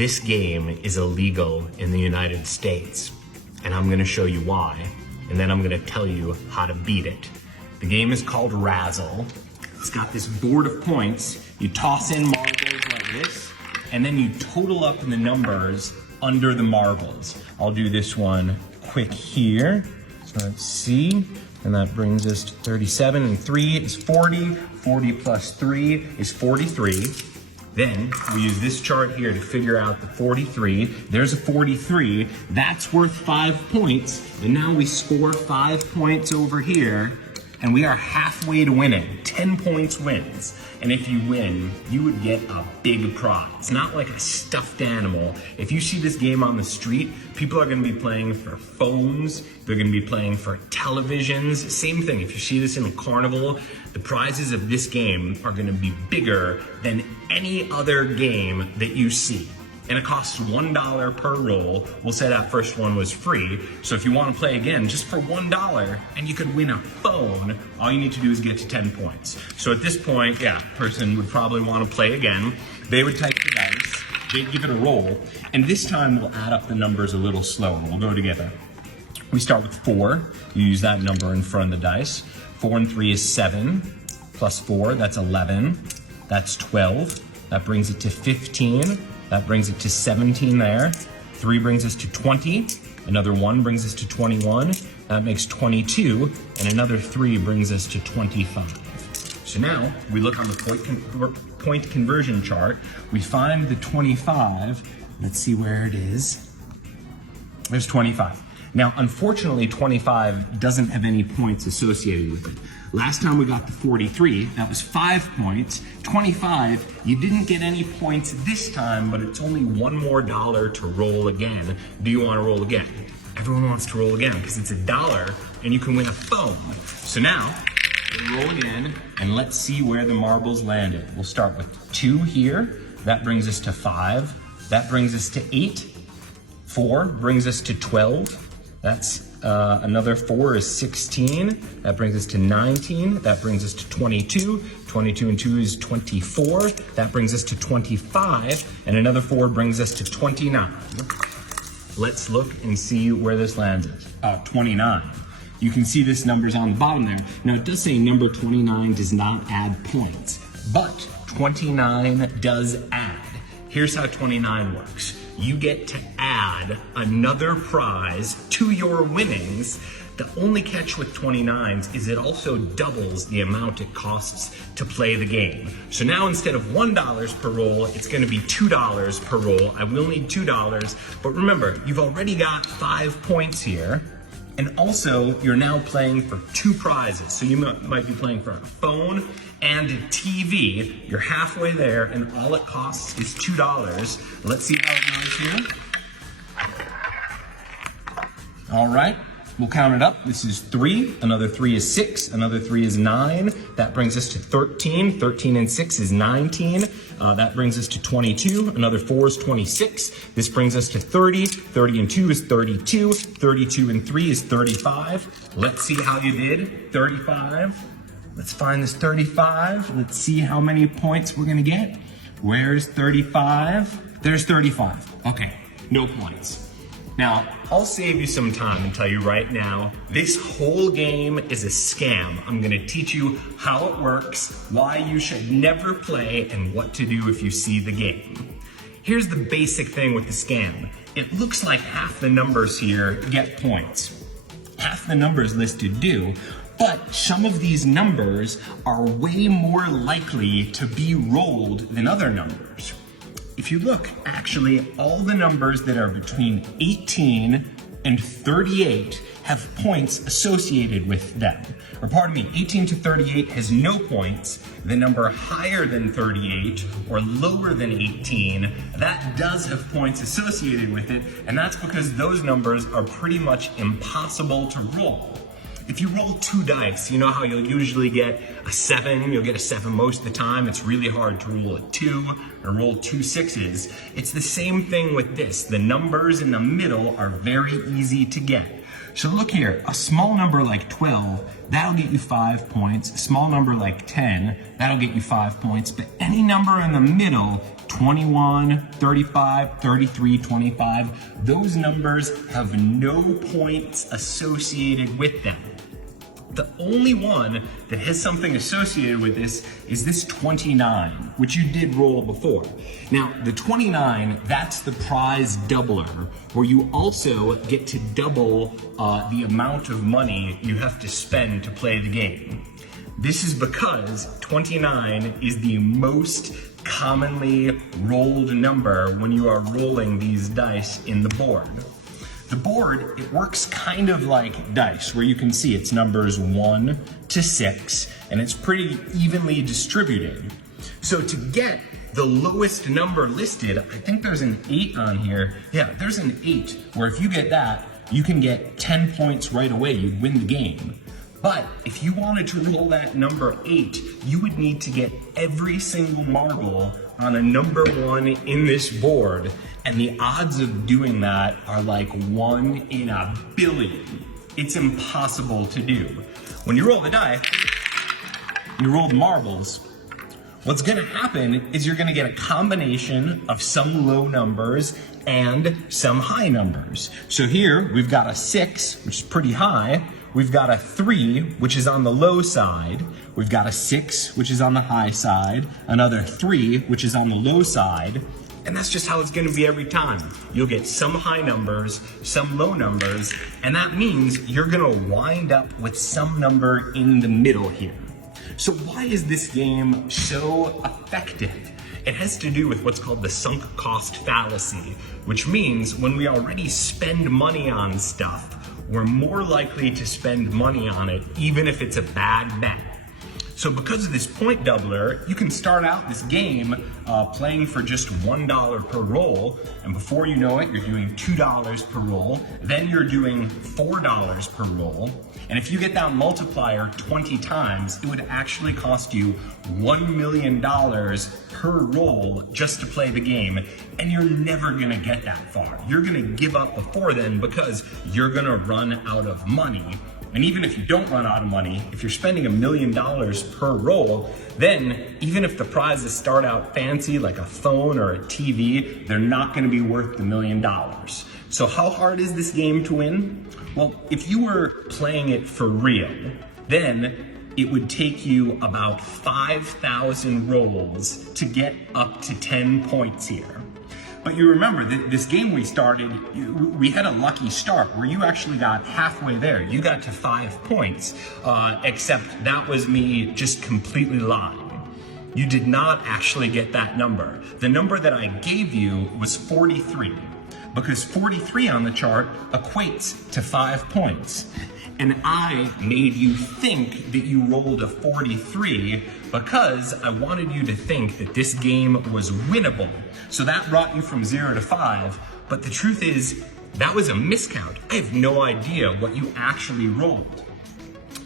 This game is illegal in the United States, and I'm gonna show you why, and then I'm gonna tell you how to beat it. The game is called Razzle. It's got this board of points. You toss in marbles like this, and then you total up the numbers under the marbles. I'll do this one quick here. So let's see, and that brings us to 37, and 3 is 40. 40 plus 3 is 43. Then we use this chart here to figure out the 43. There's a 43. That's worth 5 points. And now we score 5 points over here, and we are halfway to winning. 10 points wins. And if you win, you would get a big prize, not like a stuffed animal. If you see this game on the street, people are gonna be playing for phones, they're gonna be playing for televisions. Same thing, if you see this in a carnival, the prizes of this game are gonna be bigger than any other game that you see. And it costs $1 per roll. We'll say that first one was free. So if you want to play again, just for $1, and you could win a phone, all you need to do is get to 10 points. So at this point, person would probably want to play again. They would type the dice, they'd give it a roll, and this time we'll add up the numbers a little slower. We'll go together. We start with 4. You use that number in front of the dice. 4 and 3 is 7, plus 4, that's 11. That's 12. That brings it to 15. That brings it to 17 there. 3 brings us to 20. Another 1 brings us to 21. That makes 22. And another 3 brings us to 25. So now we look on the point conversion chart. We find the 25. Let's see where it is. There's 25. Now, unfortunately, 25 doesn't have any points associated with it. Last time we got the 43, that was 5 points. 25, you didn't get any points this time, but it's only $1 more to roll again. Do you want to roll again? Everyone wants to roll again because it's $1 and you can win a phone. So now, roll again and let's see where the marbles landed. We'll start with 2 here. That brings us to 5. That brings us to 8. 4 brings us to 12. That's another 4 is 16. That brings us to 19. That brings us to 22. 22 and 2 is 24. That brings us to 25. And another 4 brings us to 29. Let's look and see where this lands at. 29. You can see this number's on the bottom there. Now it does say number 29 does not add points, but 29 does add. Here's how 29 works. You get to add another prize to your winnings. The only catch with 29s is it also doubles the amount it costs to play the game. So now instead of $1 per roll, it's gonna be $2 per roll. I will need $2, but remember, you've already got 5 points here. And also, you're now playing for 2 prizes. So you might be playing for a phone and a TV. You're halfway there, and all it costs is $2. Let's see how it goes here. All right, we'll count it up. This is 3, another 3 is 6, another 3 is 9. That brings us to 13. 13 and 6 is 19. That brings us to 22. Another 4 is 26. This brings us to 30. 30 and 2 is 32. 32 and 3 is 35. Let's see how you did. 35. Let's find this 35. Let's see how many points we're gonna get. Where's 35? There's 35. Okay, no points. Now, I'll save you some time and tell you right now, this whole game is a scam. I'm gonna teach you how it works, why you should never play, and what to do if you see the game. Here's the basic thing with the scam. It looks like half the numbers here get points. Half the numbers listed do, but some of these numbers are way more likely to be rolled than other numbers. If you look, actually, all the numbers that are between 18 and 38 have points associated with them. Or pardon me, 18 to 38 has no points. The number higher than 38 or lower than 18, that does have points associated with it, and that's because those numbers are pretty much impossible to roll. If you roll 2 dice, you know how you'll usually get a 7, you'll get a 7 most of the time. It's really hard to roll a 2 or roll 2 6s. It's the same thing with this. The numbers in the middle are very easy to get. So look here, a small number like 12, that'll get you 5 points. A small number like 10, that'll get you 5 points. But any number in the middle, 21, 35, 33, 25, those numbers have no points associated with them. The only one that has something associated with this is this 29, which you did roll before. Now, the 29, that's the prize doubler, where you also get to double the amount of money you have to spend to play the game. This is because 29 is the most commonly rolled number when you are rolling these dice in the board. The board, it works kind of like dice, where you can see it's numbers 1 to 6, and it's pretty evenly distributed. So to get the lowest number listed, I think there's an 8 on here. Yeah, there's an 8, where if you get that, you can get 10 points right away. You'd win the game. But if you wanted to roll that number 8, you would need to get every single marble on a number 1 in this board. And the odds of doing that are like 1 in a billion. It's impossible to do. When you roll the die, you roll the marbles, what's gonna happen is you're gonna get a combination of some low numbers and some high numbers. So here we've got a 6, which is pretty high. We've got a 3, which is on the low side. We've got a 6, which is on the high side. Another 3, which is on the low side. And that's just how it's gonna be every time. You'll get some high numbers, some low numbers, and that means you're gonna wind up with some number in the middle here. So why is this game so effective? It has to do with what's called the sunk cost fallacy, which means when we already spend money on stuff, we're more likely to spend money on it, even if it's a bad bet. So because of this point doubler, you can start out this game playing for just $1 per roll, and before you know it, you're doing $2 per roll, then you're doing $4 per roll, and if you get that multiplier 20 times, it would actually cost you $1 million per roll just to play the game, and you're never gonna get that far. You're gonna give up before then because you're gonna run out of money. And even if you don't run out of money, if you're spending $1 million per roll, then even if the prizes start out fancy like a phone or a TV, they're not gonna be worth the $1 million. So how hard is this game to win? Well, if you were playing it for real, then it would take you about 5,000 rolls to get up to 10 points here. But you remember that this game we started, we had a lucky start where you actually got halfway there. You got to 5 points, except that was me just completely lying. You did not actually get that number. The number that I gave you was 43, because 43 on the chart equates to 5 points. And I made you think that you rolled a 43 because I wanted you to think that this game was winnable. So that brought you from 0 to 5. But the truth is, that was a miscount. I have no idea what you actually rolled.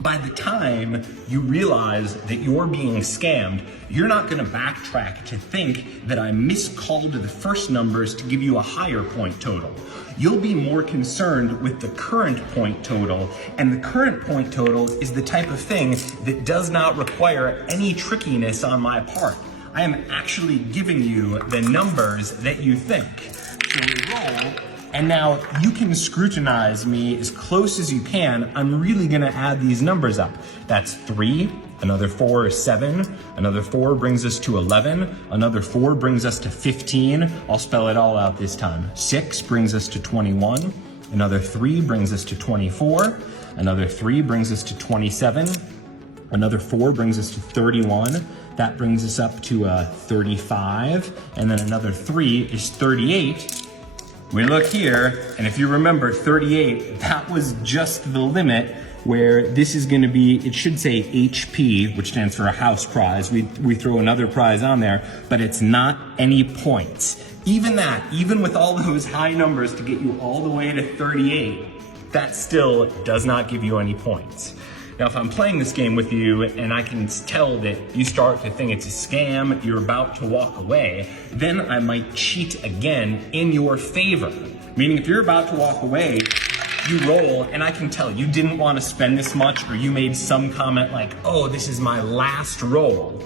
By the time you realize that you're being scammed, you're not gonna backtrack to think that I miscalled the first numbers to give you a higher point total. You'll be more concerned with the current point total, and the current point total is the type of thing that does not require any trickiness on my part. I am actually giving you the numbers that you think. So we roll, and now you can scrutinize me as close as you can. I'm really gonna add these numbers up. That's 3, another 4 is 7, another 4 brings us to 11, another 4 brings us to 15. I'll spell it all out this time. 6 brings us to 21, another 3 brings us to 24, another 3 brings us to 27, another 4 brings us to 31, that brings us up to 35, and then another 3 is 38. We look here, and if you remember 38, that was just the limit where this is gonna be, it should say HP, which stands for a house prize. We throw another prize on there, but it's not any points. Even that, even with all those high numbers to get you all the way to 38, that still does not give you any points. Now, if I'm playing this game with you and I can tell that you start to think it's a scam, you're about to walk away, then I might cheat again in your favor. Meaning if you're about to walk away, you roll and I can tell you didn't want to spend this much, or you made some comment like, oh, this is my last roll,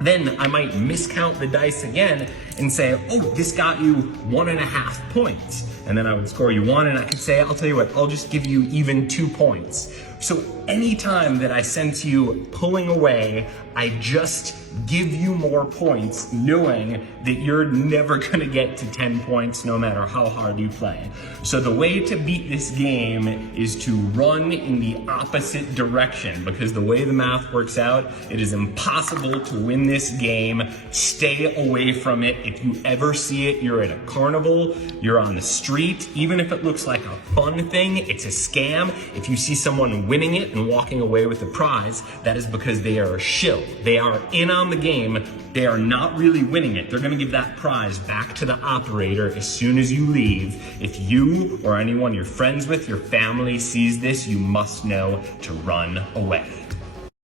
then I might miscount the dice again and say, oh, this got you 1.5 points. And then I would score you 1, and I could say, I'll tell you what, I'll just give you even 2 points. So anytime that I sense you pulling away, I just give you more points, knowing that you're never gonna get to 10 points no matter how hard you play. So the way to beat this game is to run in the opposite direction, because the way the math works out, it is impossible to win this game. Stay away from it. If you ever see it, you're at a carnival, you're on the street, even if it looks like a fun thing, it's a scam. If you see someone winning it and walking away with the prize, that is because they are a shill. They are in on the game. They are not really winning it. They're gonna give that prize back to the operator as soon as you leave. If you or anyone you're friends with, your family sees this, you must know to run away.